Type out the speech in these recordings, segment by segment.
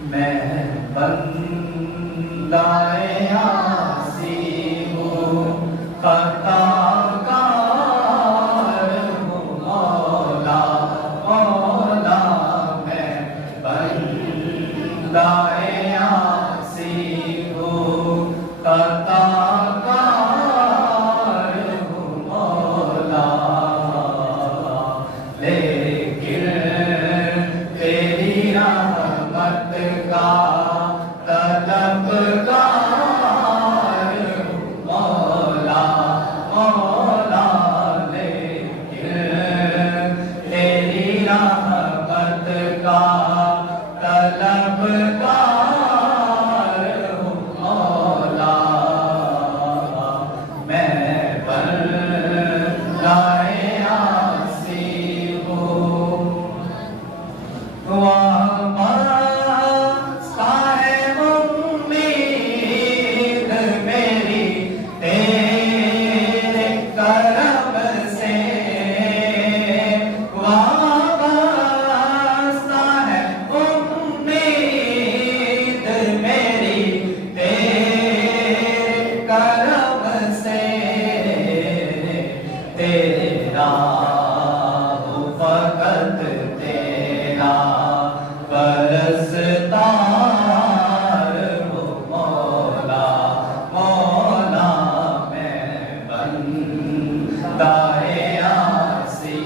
मैं बंदाए आसी हूँ, खताकार हूँ मौला मौला। मैं बंदाए आसी हूँ, खताकार हूँ मौला। लेकिन तेरी रहमत का तलबगार हूँ मौला मौला। लेकिन तेरी रहमत का तलबगार हूँ मौला। मैं बंदाए आसी हूँ। वास्ता है उम्मीद मेरी तेरे करम से, वास्ता है उम्मीद मेरी तेरे करम से। तेरा हो फकत तेरा बरसदार हो मौला मौला। मैं बंदाए आसी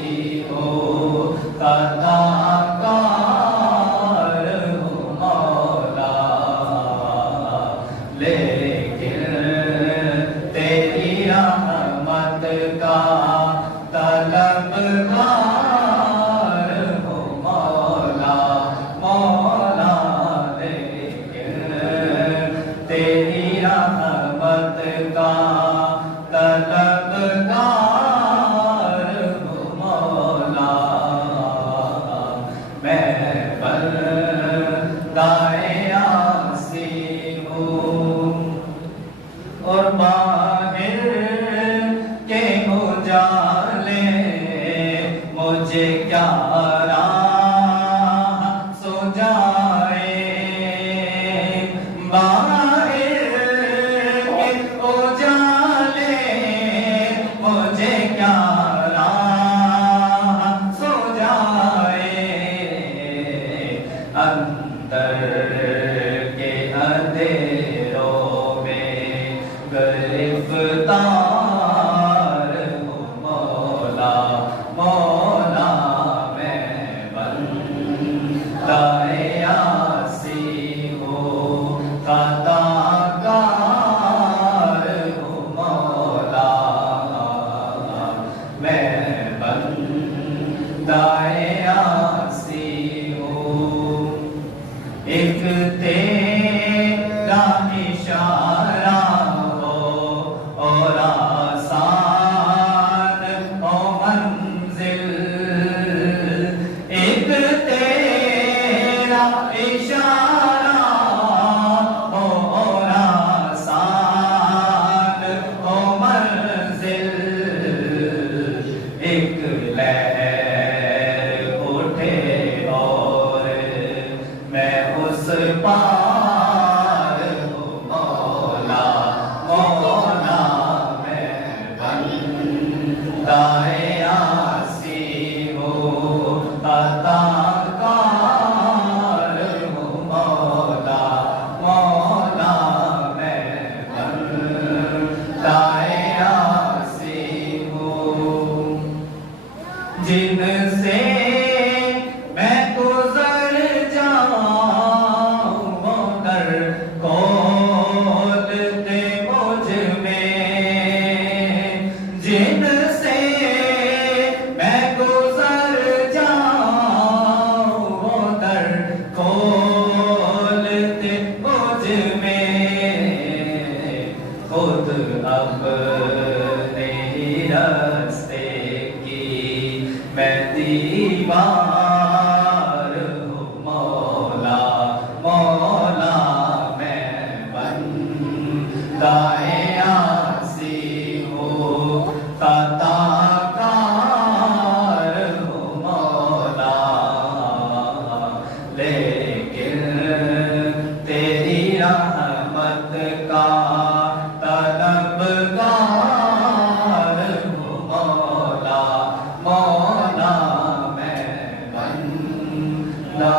हो, खताकार हो मौला। लेकिन तेरी रहमत का तलबगार हो मौला मौला। लेकिन तेरी रहमत का तलबगार हो मौला। मैं बंदाए आसी हूँ। और बाहर के उजाले मुझे क्या राह सो जाए, बाहर के उजाले मुझे क्या राह सो जाए। अंदर के अंधेरों में गिरफ्तार हो मौला मौला। मैं बंदाए आसी हूँ, खताकार हूँ मौला। मैं बंदाए आसी हूँ। एक तेरा इशारा हो और आसान हो मंजिल, एक तेरा इशारा हो और आसान हो मंजिल। एक लहर उठे और मैं उस पार हूँ मौला मौला। मैं बंदाए आसी हूँ, खताकार हूँ मौला मौला। मैं बंदाए आसी हूँ। जिनसे मैं गुजर जाऊँ का तलबगार हूँ मौला मौला मैं बंदा